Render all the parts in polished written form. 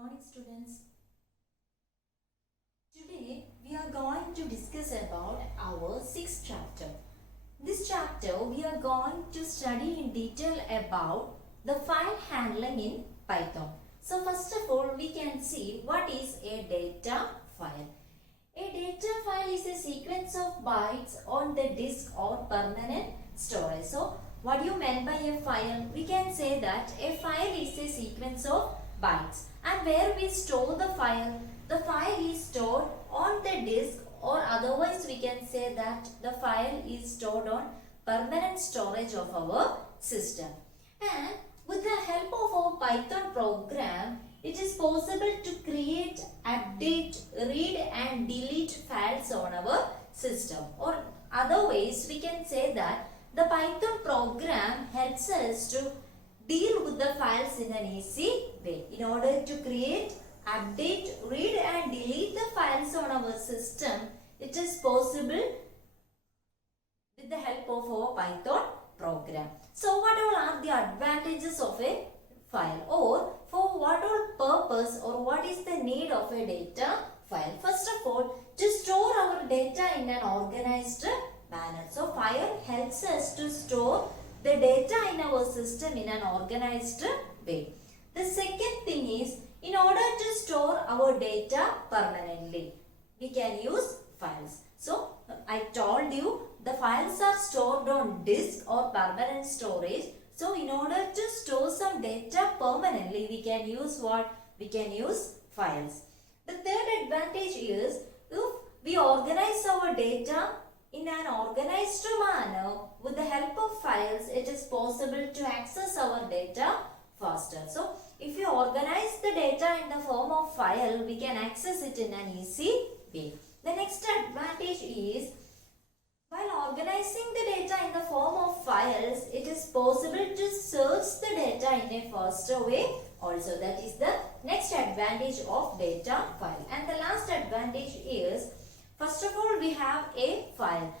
Morning students. Today we are going to discuss about our sixth chapter. This chapter we are going to study in detail about the file handling in Python. So first of all we can see what is a data file. A data file is a sequence of bytes on the disk or permanent storage. So what do you mean by a file? We can say that a file is a sequence of bytes, and where we store the file is stored on the disk, or otherwise we can say that the file is stored on permanent storage of our system. And with the help of our Python program, it is possible to create, update, read and delete files on our system. Or otherwise we can say that the Python program helps us to deal with the files in an easy way. In order to create, update, read and delete the files on our system, it is possible with the help of our Python program. So what all are the advantages of a file, or for what all purpose or what is the need of a data file? First of all, to store our data in an organized manner. So file helps us to store the data in our system in an organized way. The second thing is, in order to store our data permanently, we can use files. So I told you the files are stored on disk or permanent storage. So in order to store some data permanently, we can use what? We can use files. The third advantage is, if we organize our data in an organized manner with the help of files, it is possible to access our data faster. So if you organize the data in the form of file, we can access it in an easy way. The next advantage is, while organizing the data in the form of files, it is possible to search the data in a faster way also. That is the next advantage of data file. And the last advantage is, first of all, we have a file.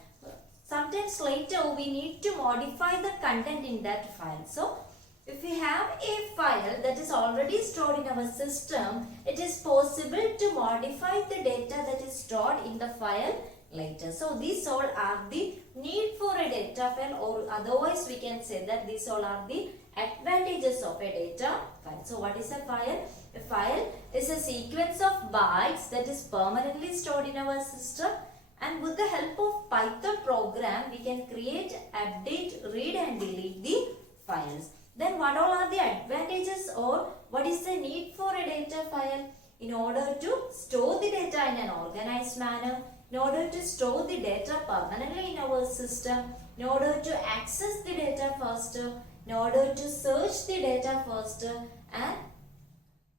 Sometimes later we need to modify the content in that file. So if we have a file that is already stored in our system, it is possible to modify the data that is stored in the file later. So these all are the need for a data file, or otherwise we can say that these all are the advantages of a data file. So what is a file? A file is a sequence of bytes that is permanently stored in our system, and with the help of Python program we can create, update, read and delete the files. Then what all are the advantages, or what is the need for a data file? In order to store the data in an organized manner, in order to store the data permanently in our system, in order to access the data faster, in order to search the data faster, and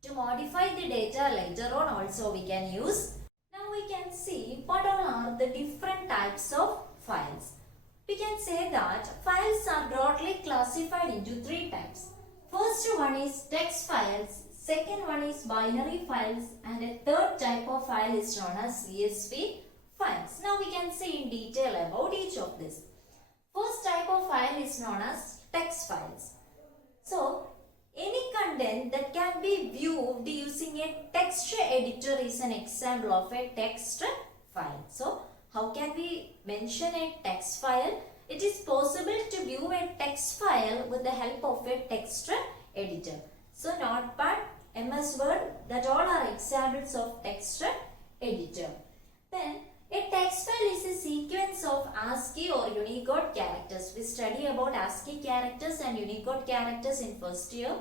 to modify the data later on also we can use. Now we can see what all are the different types of files. We can say that files are broadly classified into three types. First one is text files, second one is binary files, and a third type of file is known as CSV files. Now we can see in detail about each of this. First type of file is known as text files. So any content that can be viewed using a text editor is an example of a text file. So how can we mention a text file? It is possible to view a text file with the help of a text editor. So Notepad, MS Word, that all are examples of text editor. Then a text file is a sequence of ASCII or Unicode characters. We study about ASCII characters and Unicode characters in first year.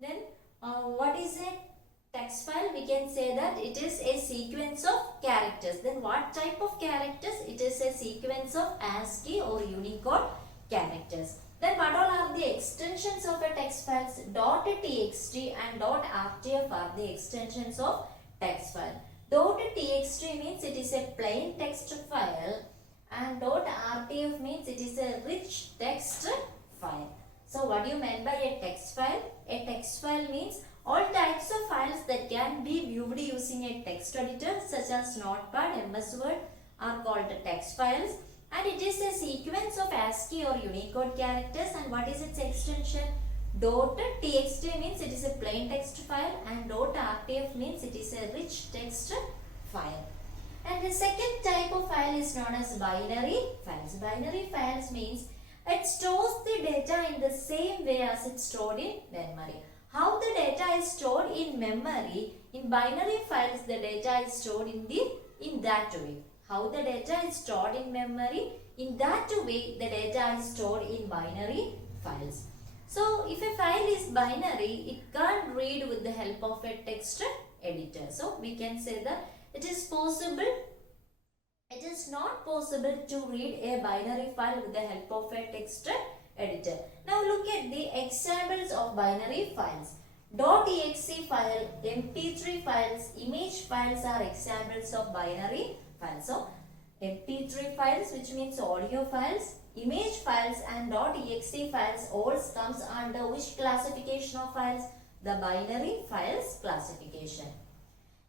Then what is a text file? We can say that it is a sequence of characters. Then what type of characters? It is a sequence of ASCII or Unicode characters. Then what all are the extensions of a text files? .txt and .rtf are the extensions of text file. .txt means it is a plain text file, and .rtf means it is a rich text file. So what do you mean by a text file? A text file means all types of files that can be viewed using a text editor such as Notepad, MS Word are called text files, and it is a sequence of ASCII or Unicode characters. And what is its extension? .txt means it is a plain text file and .rtf means it is a rich text file. And the second type of file is known as binary files. Binary files means it stores the data in the same way as it's stored in memory. How the data is stored in memory, in binary files the data is stored in that way. How the data is stored in memory, in that way the data is stored in binary files. So if a file is binary, it can't read with the help of a text editor. So we can say that it is not possible to read a binary file with the help of a text editor. Now look at the examples of binary files. .exe file, mp3 files, image files are examples of binary files. So mp3 files, which means audio files, image files and .exe files all comes under which classification of files? The binary files classification.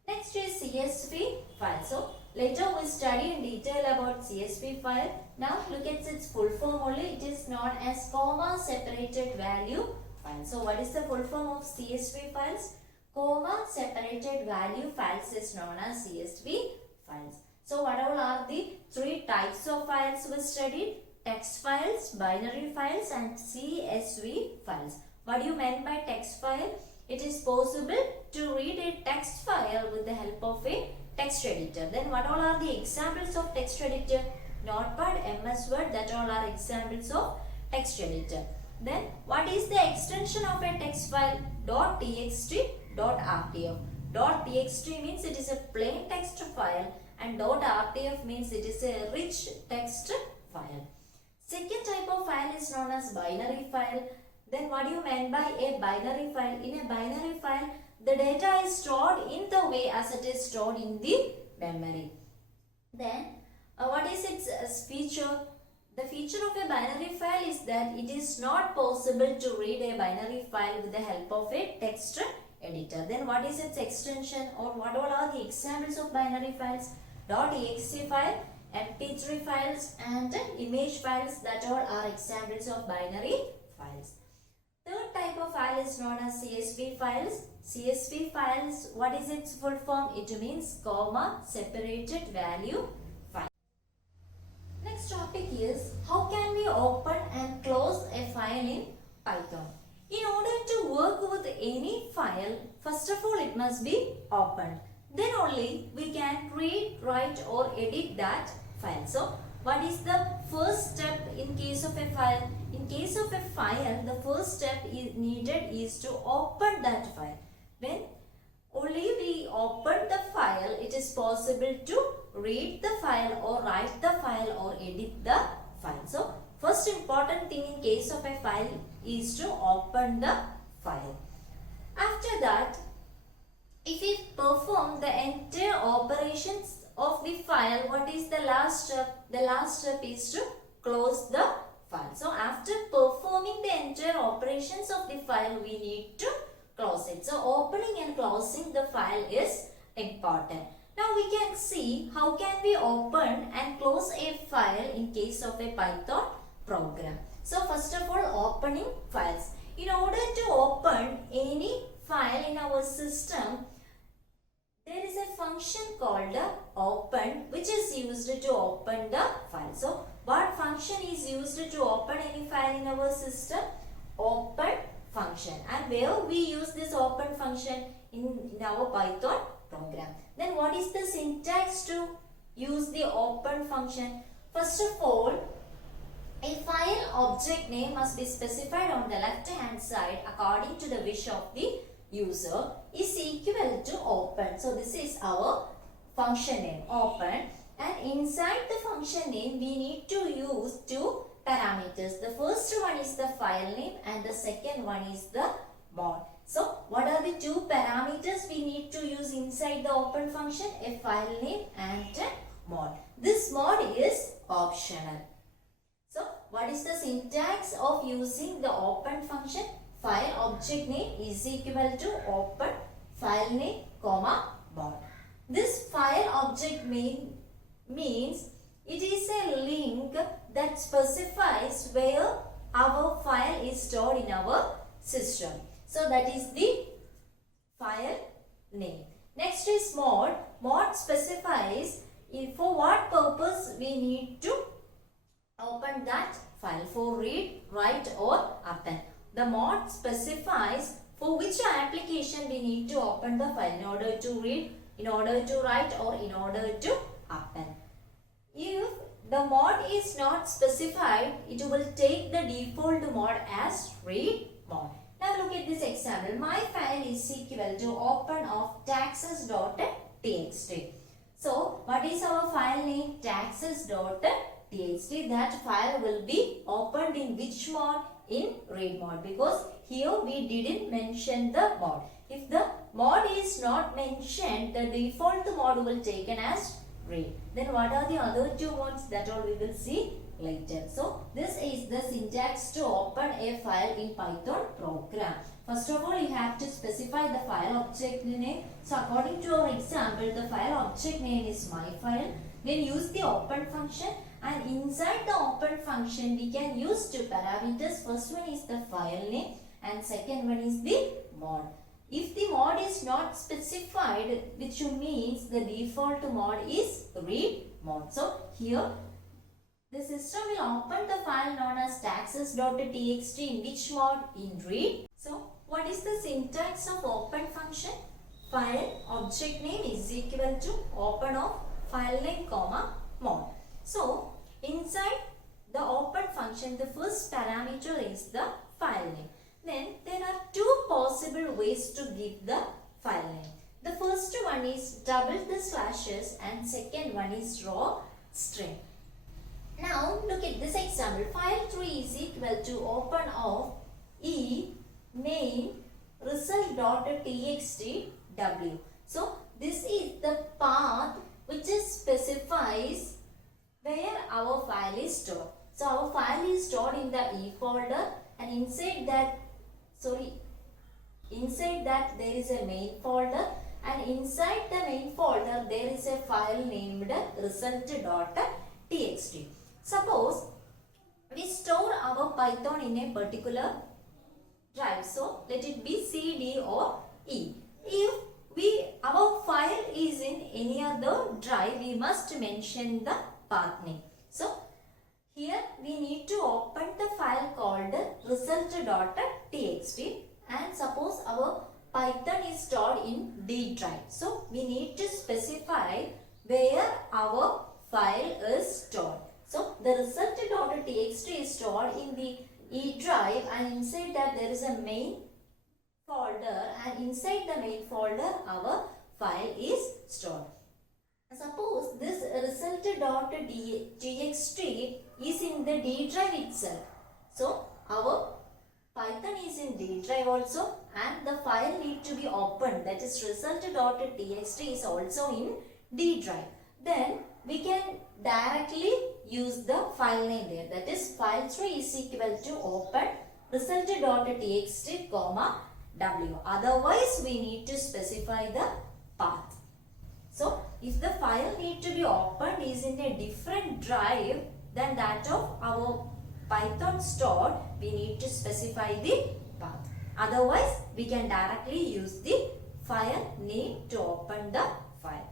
Next is CSV file. So later we study in detail about CSV file. Now look at its full form only. It is known as comma separated value file. So what is the full form of CSV files? Comma separated value files is known as CSV files. So what all are the three types of files we studied? Text files, binary files and CSV files. What do you mean by text file? It is possible to read a text file with the help of a text editor. Then what all are the examples of text editor? Notepad, MS Word, that all are examples of text editor. Then what is the extension of a text file? .txt, .rtf. .txt means it is a plain text file and .rtf means it is a rich text file. Second type of file is known as binary file. Then what do you mean by a binary file? In a binary file, the data is stored in the way as it is stored in the memory. Then what is its feature? The feature of a binary file is that it is not possible to read a binary file with the help of a text editor. Then what is its extension or what all are the examples of binary files? .exe file, mp3 files and image files, that all are examples of binary files. Third type of file is known as CSV files. CSV files, what is its full form? It means comma separated value file. Next topic is how can we open and close a file in Python. In order to work with any file, first of all it must be opened. Then only we can read, write or edit that file. So what is the first step in case of a file? In case of a file, the first step needed is to open that file. When only we open the file, it is possible to read the file or write the file or edit the file. So first important thing in case of a file is to open the file. After that, if we perform the entire operations of the file, what is the last step? The last step is to close the file. So after performing the entire operations of the file, we need to close it. So opening and closing the file is important. Now we can see how can we open and close a file in case of a Python program. So first of all, opening files. In order to open any file in our system, there is a function called open which is used to open the file. So what function is used to open any file in our system? Open function. And where we use this open function? In our Python program. Then what is the syntax to use the open function? First of all, a file object name must be specified on the left hand side according to the wish of the user is equal to open. So this is our function name, open, and inside the function name we need to use two parameters. The first one is the file name and the second one is the mod. So what are the two parameters we need to use inside the open function? A file name and a mod. This mod is optional. So what is the syntax of using the open function? File object name is equal to open file name comma mod. This file object means it is a link that specifies where our file is stored in our system. So that is the file name. Next is mod. Mod specifies for what purpose we need to open that file, for read, write or append. The mod specifies for which application we need to open the file, in order to read, in order to write or in order to append. If the mod is not specified, it will take the default mod as read mod. Now look at this example. My file is equal to open of taxes.txt. So what is our file name? Taxes.txt. That file will be opened in which mode? In read mode, because here we didn't mention the mod. If the mod is not mentioned, the default mode will taken as read. Then what are the other two modes? That all we will see later. So this is the syntax to open a file in Python program. First of all, you have to specify the file object name. So according to our example, the file object name is my file. Then use the open function, and inside the open function we can use two parameters. First one is the file name and second one is the mod. If the mod is not specified, which means the default mod is read mode. So here the system will open the file known as taxes.txt in which mode? In read. So what is the syntax of open function? File object name is equal to open of file name comma mod. So inside the open function, the first parameter is the file name. Then there are two possible ways to give the file name. The first one is double the slashes and second one is raw string. Now look at this example. File 3 is equal to open of e main result.txt w. So this is the path which specifies where our file is stored. So our file is stored in the e folder, and inside that there is a main folder, and inside the main folder there is a file named result.txt. Suppose we store our Python in a particular drive, so let it be C, D or E. If our file is in any other drive, we must mention the path name. So here we need to open the file called result.txt, and suppose our Python is stored in D drive. So we need to specify where our file is stored. So the result.txt is stored in the E drive, and inside that there is a main folder, and inside the main folder our file is stored. Suppose this result.txt is in the D drive itself. So our Python is in D drive also, and the file need to be opened, that is result.txt is also in D drive. Then we can directly use the file name there, that is file 3 is equal to open result.txt comma w. Otherwise we need to specify the path. So if the file need to be opened is in a different drive than that of our Python stored, we need to specify the path. Otherwise we can directly use the file name to open the file.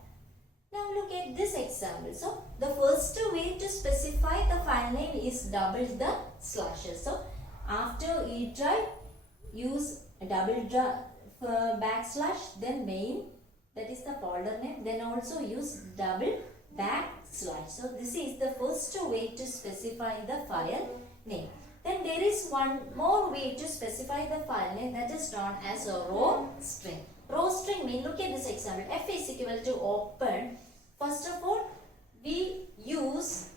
Now look at this example. So the first way to specify the file name is double the slashes. So after E drive, use a double backslash, then main, that is the folder name, then also use double backslash. So this is the first way to specify the file name. Then there is one more way to specify the file name, that is known as a raw string. Raw string means, look at this example, f is equal to open. First of all, we use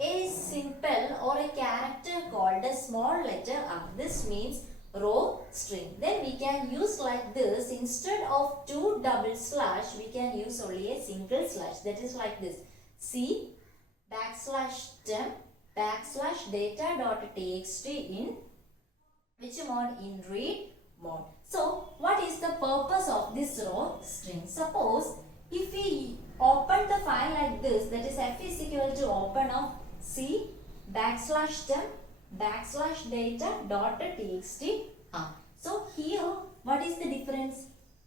a simple or a character called a small letter r. This means raw string. Then we can use like this, instead of two double slash we can use only a single slash, that is like this, c backslash temp backslash data.txt in which mode? In read mode. So what is the purpose of this raw string? Suppose if we open the file like this, that is f is equal to open of c backslash temp backslash data.txt. So here, what is the difference?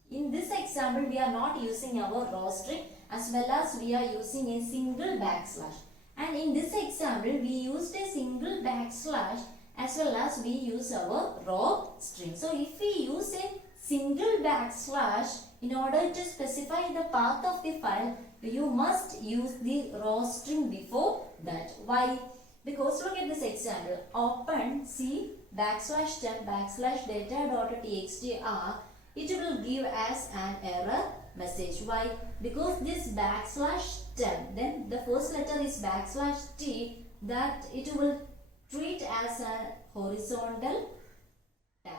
In this example, we are not using our raw string, as well as we are using a single backslash. And in this example, we used a single backslash as well as we use our raw string. So if we use a single backslash in order to specify the path of the file, you must use the raw string before that. Why? Because look at this example. Open C backslash temp backslash data.txt r. It will give us an error message. Why? Because this backslash temp, then the first letter is backslash t, that it will treat as a horizontal tab.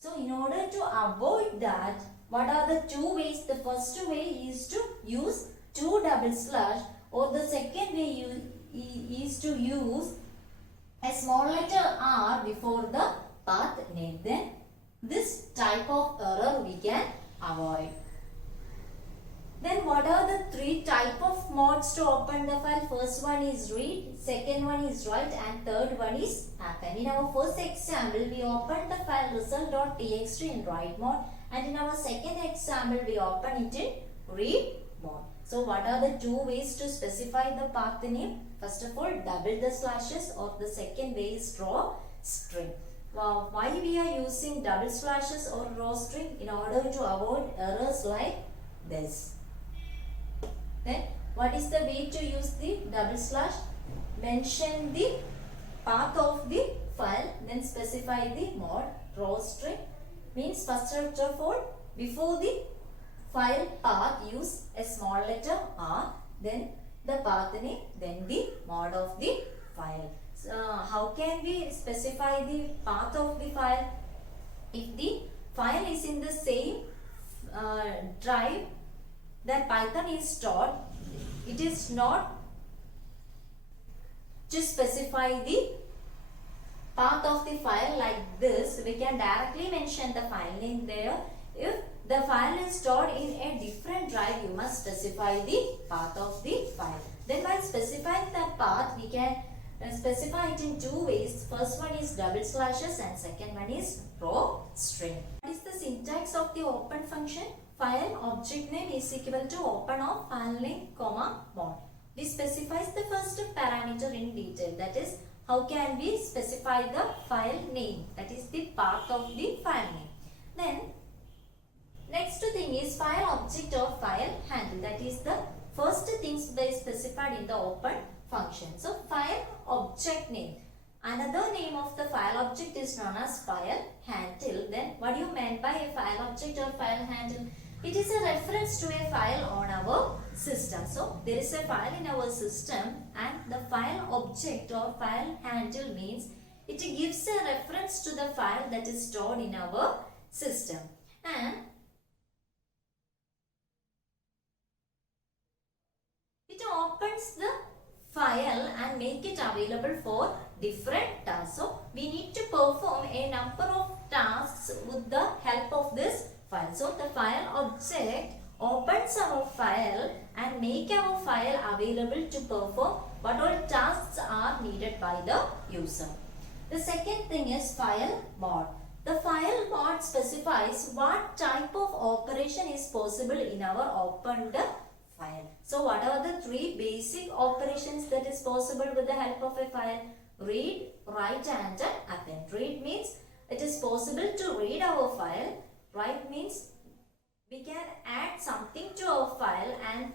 So in order to avoid that, what are the two ways? The first way is to use two double slash, or the second way is to use a small letter r before the path name. Then this type of error we can avoid. Then what are the three type of modes to open the file? First one is read, second one is write, and third one is append. In our first example, we opened the file result.txt in write mode, and in our second example, we open it in read mode. So what are the two ways to specify the path name? First of all, double the slashes, or the second way is raw string. Why we are using double slashes or raw string? In order to avoid errors like this. Then what is the way to use the double slash? Mention the path of the file, then specify the mode. Raw string means first of all, before the file path, use a small letter r, then the path name, then the mode of the file. So how can we specify the path of the file? If the file is in the same drive that Python is stored, it is not to specify the path of the file like this. We can directly mention the file name there. If the file is stored in a different drive, you must specify the path of the file. Then by specifying the path, we can specify it in two ways. First one is double slashes and second one is raw string. What is the syntax of the open function? File object name is equal to open of file name, comma, mode. We specifies the first parameter in detail, that is how can we specify the file name, that is the path of the file name. Then next thing is file object or file handle, that is the first things they specified in the open function. So file object name. Another name of the file object is known as file handle. Then what do you mean by a file object or file handle? It is a reference to a file on our system. So there is a file in our system, and the file object or file handle means it gives a reference to the file that is stored in our system. And it opens the file and make it available for different tasks. So we need to perform a number of tasks with the help of this file. So the file object opens our file and make our file available to perform what all tasks are needed by the user. The second thing is file mode. The file mode specifies what type of operation is possible in our opened file. So what are the three basic operations that is possible with the help of a file? Read, write and append. Read means it is possible to read our file. Write means we can add something to our file, and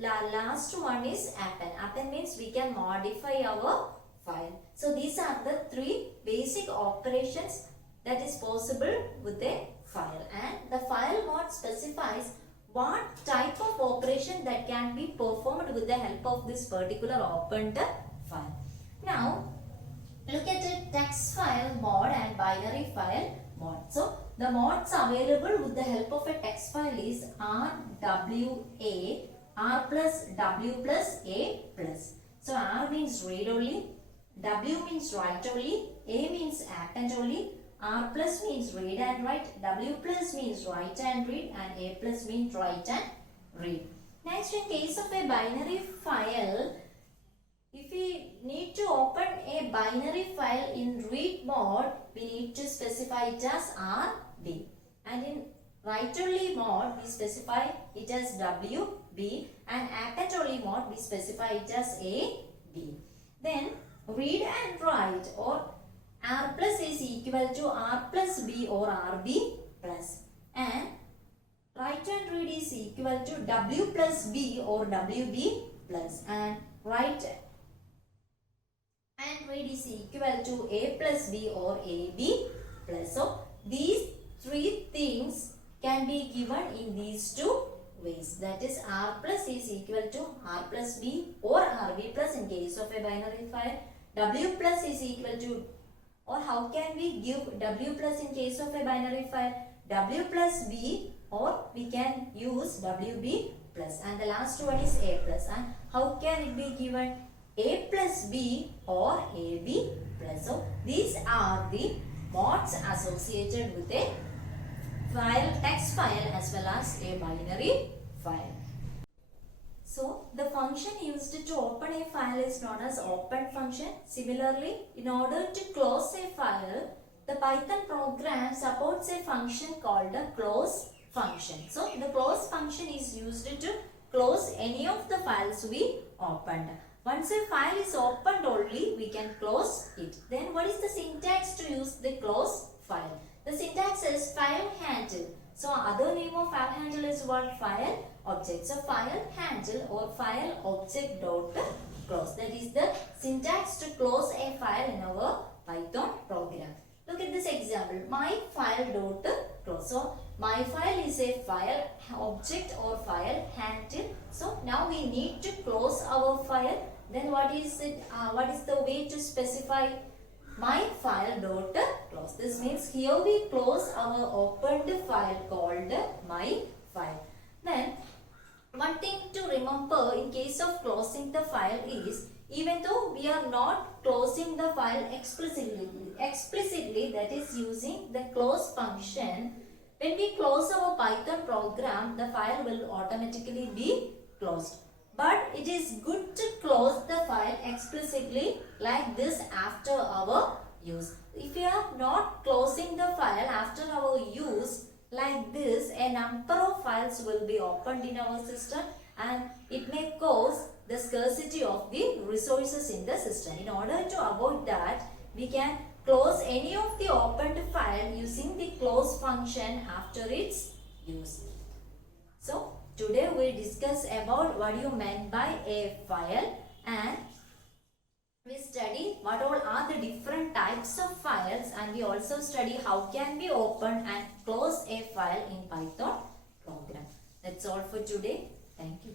last one is append. Append means we can modify our file. So these are the three basic operations that is possible with a file, and the file mode specifies what type of operation that can be performed with the help of this particular opened file. Now look at the text file mode and binary file mode. So the modes available with the help of a text file is RWA, R plus W plus A plus. So R means read only, W means write only, A means append only, R plus means read and write, W plus means write and read, and A plus means write and read. Next, in case of a binary file, if we need to open a a binary file in read mode, we need to specify it as RB. And in write-only mode, we specify it as WB. And append-only mode, we specify it as AB. Then read and write, or R plus is equal to R plus B or RB plus. And write and read is equal to W plus B or WB plus. And write and read is equal to A plus B or AB plus. So these three things can be given in these two ways. That is, R plus is equal to R plus B or RB plus in case of a binary file. W plus is equal to, or how can we give W plus in case of a binary file? W plus B, or we can use WB plus. And the last one is A plus. And how can it be given? A plus B or AB plus. So these are the modes associated with a file, text file as well as a binary file. So the function used to open a file is known as open function. Similarly, in order to close a file, the Python program supports a function called a close function. So the close function is used to close any of the files we opened. Once a file is opened only, we can close it. Then what is the syntax to use the close file? The syntax is file handle. So other name of file handle is what? File object. So file handle or file object dot close. That is the syntax to close a file in our Python program. Look at this example. My file dot close. So my file is a file object or file handle. So now we need to close our file. Then what is it? What is the way to specify my file dot close? This means here we close our opened file called my file. Then one thing to remember in case of closing the file is, even though we are not closing the file explicitly, that is using the close function, when we close our Python program, the file will automatically be closed. But it is good to close the file explicitly like this after our use. If we are not closing the file after our use like this, a number of files will be opened in our system and it may cause the scarcity of the resources in the system. In order to avoid that, we can close any of the opened file using the close function after its use. So today we discuss about what you meant by a file, and we study what all are the different types of files, and we also study how can we open and close a file in Python program. That's all for today. Thank you.